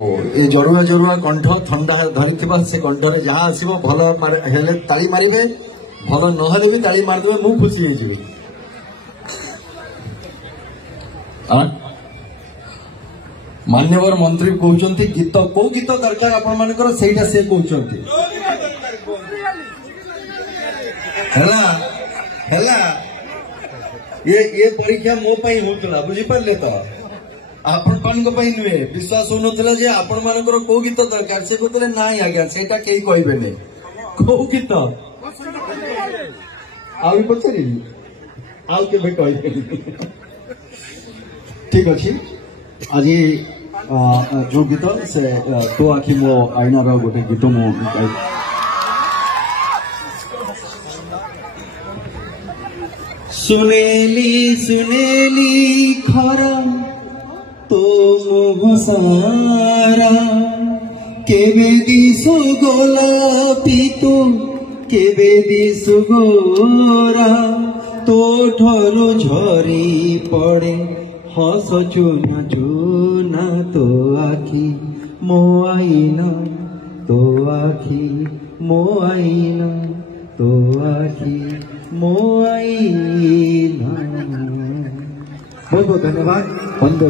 ये जरुआ जरुआ कंठ थंडा धरी से कंठरे जहाँ आसो भल हेले ताली मारे भल नहेले भी ताली मारिदे मु खुशी हो मान्यवर मंत्री कहते गीत कौ गीत दरकार आपण मानकर सेटा से कहते ये परीक्षा मो पाई होतला बुझी पारले तो आपण पान को नुहे विश्वास हो ना आपण मानकर कौ गीत दरकार से कहते ना आज्ञा से कहबे कौ गीत आउ पचारि आउ के कह ठीक अच्छे आज जो गीत से तो आखि मो आईनार गोटे गीत मो सुनेली सुनेली खरा तो मोह सारा केबे दिसो गोलापी तो केबे दिसो गोरा तो ठरो झरी पड़े हस चुना चुना तो आखी मो आईना तो आखी मो आईना तो आखी मो आईना। बहुत बहुत धन्यवाद। बंद